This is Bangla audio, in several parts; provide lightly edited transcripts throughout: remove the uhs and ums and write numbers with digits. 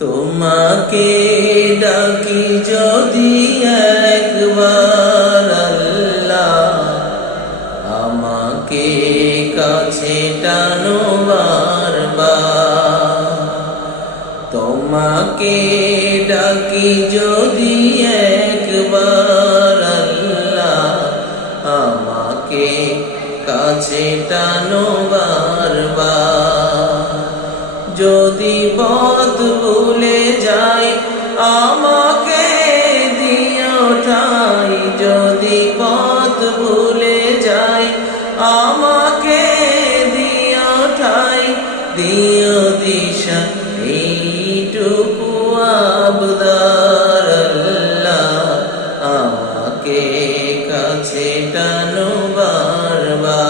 তোমাকে ডাকি যদি একবার আল্লাহ, আমাকে কাছে টানো বারবার। তোমাকে ডাকি যদি একবার আল্লাহ, আমাকে কাছে টানো বারবার। যদি পথ ভুলে যাই আমাকে দিও ঠাই, যদি পথ ভুলে যাই আমাকে দিও ঠাই, দিও দিশা এইটুকু আবদার আল্লাহ, আমাকে কাছে টানো বারবার।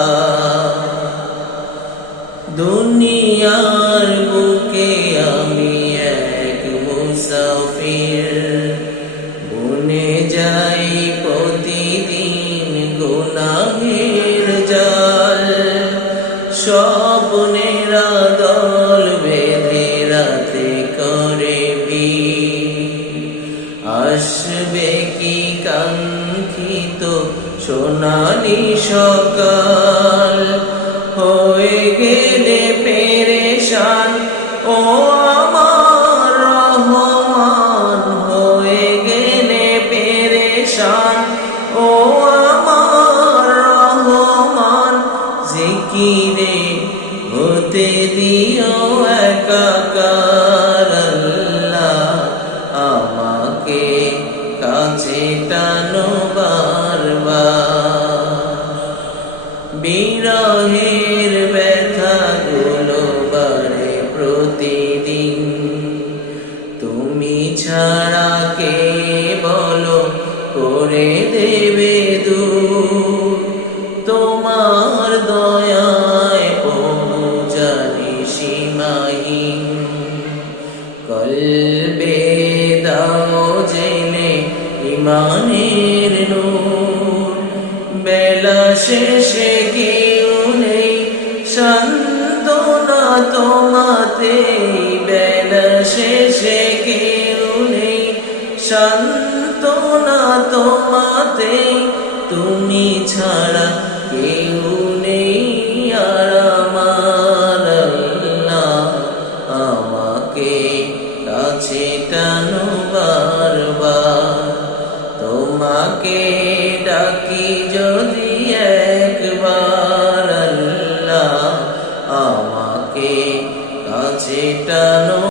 দুনিয়ার বুকে আমি এক মুসাফির, বনে যাই প্রতিদিন গুনাহের জাল। স্বপ্নের দল বেঁধে রাতে করে ভিড়, আসবে কি কাঙ্ক্ষিত সোনালি সকাল। হয়ে গেলে পেরেশান ও আমার রহমান, হয়ে গেলে পেরেশান ও আমার রহমান। জিকিরে হতে দিও একাকার আল্লাহ, আমাকে কাছে টানো বারবার। বিরহের ব্যথাগুলো বাড়ে প্রতিদিন, তুমি ছাড়া কে বলো করে দেবে দূর। তোমার দয়ায় প্রভু জানি সীমাহীন, কলবে দাও জেলে ইমানের নূর। বেলা শেষে কেউ নেই সান্ত্বনা তোমাতে, বেলা শেষে কেউ নেই সান্ত্বনা তোমাতে। তুমি ছাড়া কেউ নেই আর আমার আল্লাহ, আমাকে কাছে টানো বারবার। তোমাকে ডাকি যদি একবার আল্লাহ, আমাকে কাছে টানো